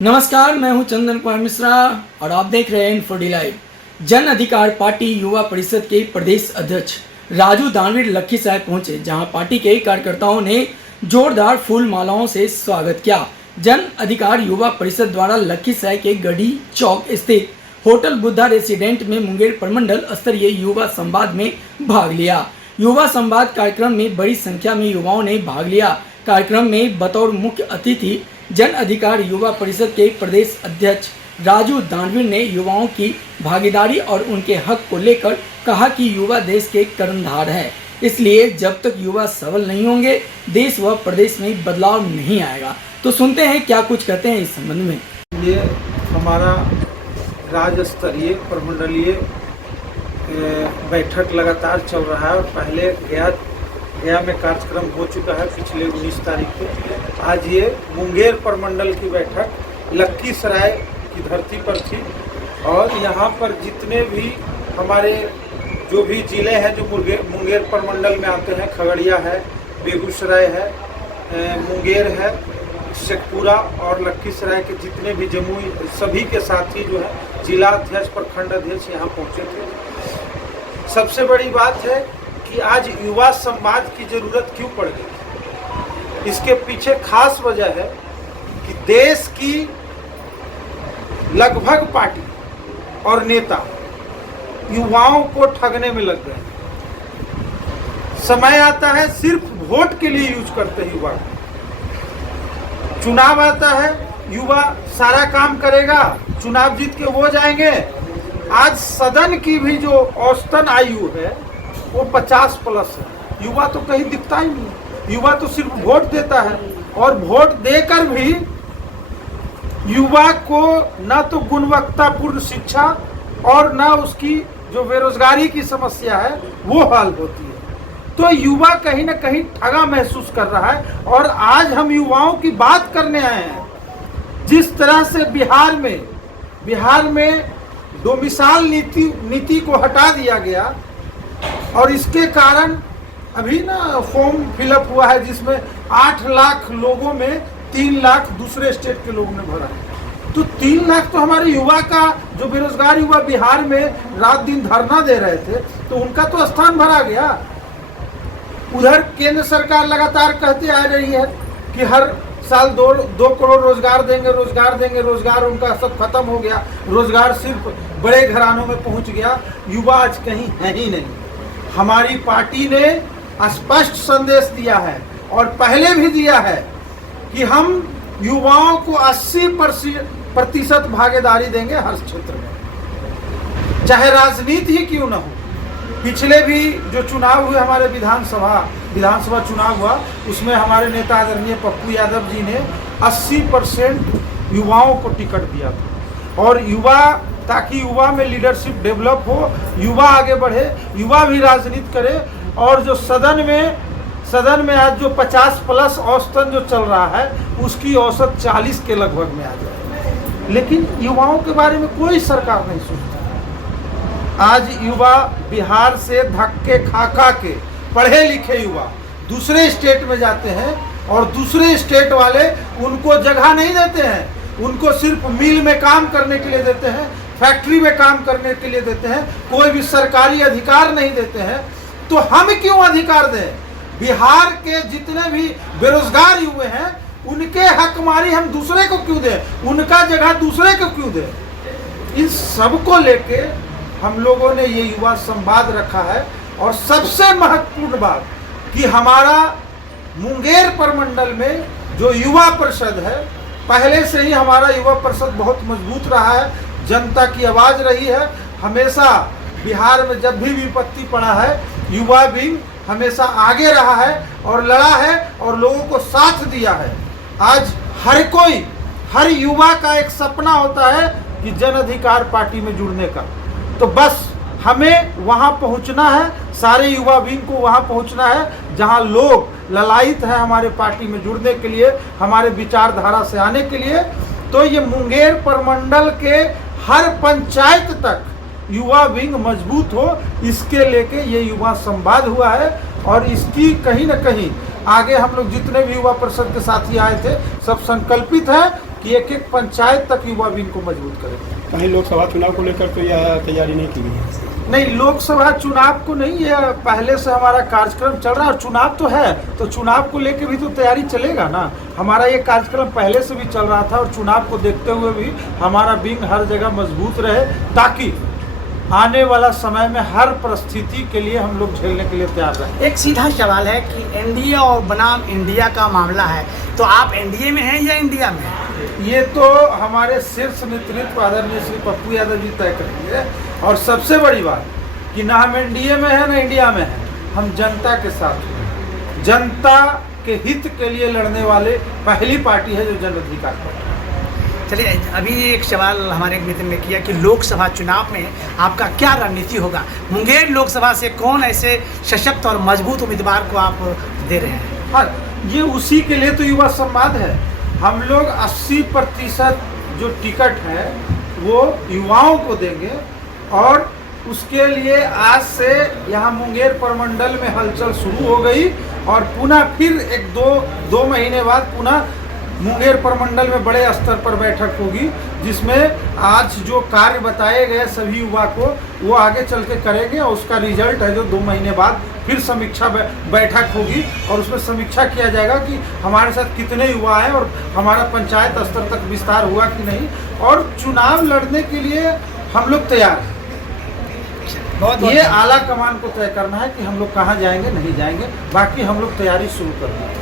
नमस्कार, मैं हूं चंदन कुमार मिश्रा और आप देख रहे हैं इन्फोडी लाइव। जन अधिकार पार्टी युवा परिषद के प्रदेश अध्यक्ष राजू दानवीर लखीसराय पहुंचे, जहां पार्टी के कार्यकर्ताओं ने जोरदार फूल मालाओं से स्वागत किया। जन अधिकार युवा परिषद द्वारा लखीसराय के गढ़ी चौक स्थित होटल बुद्धा रेसिडेंट में मुंगेर प्रमंडल स्तरीय युवा संवाद में भाग लिया। युवा संवाद कार्यक्रम में बड़ी संख्या में युवाओं ने भाग लिया। कार्यक्रम में बतौर मुख्य अतिथि जन अधिकार युवा परिषद के प्रदेश अध्यक्ष राजू दानवीर ने युवाओं की भागीदारी और उनके हक को लेकर कहा कि युवा देश के कर्णधार है, इसलिए जब तक युवा सबल नहीं होंगे देश व प्रदेश में बदलाव नहीं आएगा। तो सुनते हैं क्या कुछ कहते हैं इस संबंध में। ये हमारा राज्य स्तरीय प्रमंडलीय बैठक लगातार चल रहा है और पहले गया में कार्यक्रम हो चुका है पिछले 19 तारीख को। आज ये मुंगेर प्रमंडल की बैठक लखीसराय की धरती पर थी और यहाँ पर जितने भी हमारे जो भी ज़िले हैं जो मुंगेर प्रमंडल में आते हैं, खगड़िया है, बेगूसराय है, मुंगेर है, शेखपुरा और लखीसराय के जितने भी जमुई, सभी के साथी जो है जिला अध्यक्ष प्रखंड अध्यक्ष यहाँ पहुँचे थे। सबसे बड़ी बात है कि आज युवा संवाद की जरूरत क्यों पड़ गई। इसके पीछे खास वजह है कि देश की लगभग पार्टी और नेता युवाओं को ठगने में लग गए। समय आता है सिर्फ वोट के लिए यूज करते हैं युवा। चुनाव आता है, युवा सारा काम करेगा, चुनाव जीत के वो जाएंगे। आज सदन की भी जो औसतन आयु है वो 50+ है। युवा तो कहीं दिखता ही नहीं। युवा तो सिर्फ वोट देता है और वोट देकर भी युवा को ना तो गुणवत्तापूर्ण शिक्षा और ना उसकी जो बेरोजगारी की समस्या है वो हल होती है। तो युवा कहीं ना कहीं ठगा महसूस कर रहा है। और आज हम युवाओं की बात करने आए हैं। जिस तरह से बिहार में डोमिसाइल नीति को हटा दिया गया और इसके कारण अभी ना फॉर्म फिलअप हुआ है जिसमें 8 लाख लोगों में 3 लाख दूसरे स्टेट के लोगों ने भरा है। तो 3 लाख तो हमारे युवा का जो बेरोजगार युवा बिहार में रात दिन धरना दे रहे थे तो उनका तो स्थान भरा गया। उधर केंद्र सरकार लगातार कहते आ रही है कि हर साल 2 करोड़ रोजगार देंगे। रोजगार उनका सब खत्म हो गया। रोजगार सिर्फ बड़े घरानों में पहुंच गया। युवा आज कहीं है ही नहीं। हमारी पार्टी ने स्पष्ट संदेश दिया है और पहले भी दिया है कि हम युवाओं को 80% भागीदारी देंगे हर क्षेत्र में, चाहे राजनीति ही क्यों न हो। पिछले भी जो चुनाव हुए हमारे विधानसभा चुनाव हुआ उसमें हमारे नेता आदरणीय पप्पू यादव जी ने 80% युवाओं को टिकट दिया था। और ताकि युवा में लीडरशिप डेवलप हो, युवा आगे बढ़े, युवा भी राजनीति करे। और जो सदन में आज जो 50+ औसतन जो चल रहा है उसकी औसत 40 के लगभग में आ जाए। लेकिन युवाओं के बारे में कोई सरकार नहीं सोचती। आज युवा बिहार से धक्के खा के पढ़े लिखे युवा दूसरे स्टेट में जाते हैं और दूसरे स्टेट वाले उनको जगह नहीं देते हैं। उनको सिर्फ मिल में काम करने के लिए देते हैं, फैक्ट्री में काम करने के लिए देते हैं, कोई भी सरकारी अधिकार नहीं देते हैं। तो हम क्यों अधिकार दें? बिहार के जितने भी बेरोजगार युवा हैं उनके हकमारी हम दूसरे को क्यों दें? उनका जगह दूसरे को क्यों दें? इन सब को लेके हम लोगों ने ये युवा संवाद रखा है। और सबसे महत्वपूर्ण बात कि हमारा मुंगेर प्रमंडल में जो युवा परिषद है, पहले से ही हमारा युवा परिषद बहुत मजबूत रहा है, जनता की आवाज़ रही है। हमेशा बिहार में जब भी विपत्ति पड़ा है युवा विंग हमेशा आगे रहा है और लड़ा है और लोगों को साथ दिया है। आज हर युवा का एक सपना होता है कि जन अधिकार पार्टी में जुड़ने का। तो बस हमें वहाँ पहुँचना है, सारे युवा विंग को वहाँ पहुँचना है जहाँ लोग ललायित है हमारे पार्टी में जुड़ने के लिए, हमारे विचारधारा से आने के लिए। तो ये मुंगेर प्रमंडल के हर पंचायत तक युवा विंग मजबूत हो, इसके लेके ये युवा संवाद हुआ है। और इसकी कहीं ना कहीं आगे हम लोग जितने भी युवा परिषद के साथी आए थे सब संकल्पित हैं कि एक एक पंचायत तक युवा विंग को मजबूत करेंगे। कहीं लोकसभा चुनाव को लेकर तो यह तैयारी नहीं की गई है। नहीं, लोकसभा चुनाव को नहीं, ये पहले से हमारा कार्यक्रम चल रहा है और चुनाव तो है, तो चुनाव को लेके भी तो तैयारी चलेगा ना। हमारा ये कार्यक्रम पहले से भी चल रहा था और चुनाव को देखते हुए भी हमारा विंग हर जगह मजबूत रहे, ताकि आने वाला समय में हर परिस्थिति के लिए हम लोग झेलने के लिए तैयार रहें। एक सीधा सवाल है कि एनडीए और बनाम इंडिया का मामला है, तो आप एनडीए में हैं या इंडिया में हैं? ये तो हमारे शीर्ष नेतृत्व आदरणीय श्री पप्पू यादव जी तय करेंगे। और सबसे बड़ी बात कि ना हम एनडीए में हैं ना इंडिया में हैं, हम जनता के साथ हैं। जनता के हित के लिए लड़ने वाले पहली पार्टी है जो जन अधिकार पार्टी। चलिए, अभी एक सवाल हमारे एक मित्र ने किया कि लोकसभा चुनाव में आपका क्या रणनीति होगा? मुंगेर लोकसभा से कौन ऐसे सशक्त और मजबूत उम्मीदवार को आप दे रहे हैं? हाँ, ये उसी के लिए तो युवा संवाद है। हम लोग 80% जो टिकट है वो युवाओं को देंगे और उसके लिए आज से यहाँ मुंगेर प्रमंडल में हलचल शुरू हो गई और पुनः फिर एक दो महीने बाद पुनः मुंगेर प्रमंडल में बड़े स्तर पर बैठक होगी, जिसमें आज जो कार्य बताए गए सभी युवा को वो आगे चल के करेंगे और उसका रिजल्ट है जो 2 महीने बाद फिर समीक्षा बैठक होगी और उसमें समीक्षा किया जाएगा कि हमारे साथ कितने युवा हैं और हमारा पंचायत स्तर तक विस्तार हुआ कि नहीं। और चुनाव लड़ने के लिए हम लोग तैयार हैं। ये आला कमान को तय करना है कि हम लोग कहाँ जाएंगे नहीं जाएंगे, बाकी हम लोग तैयारी शुरू कर देंगे।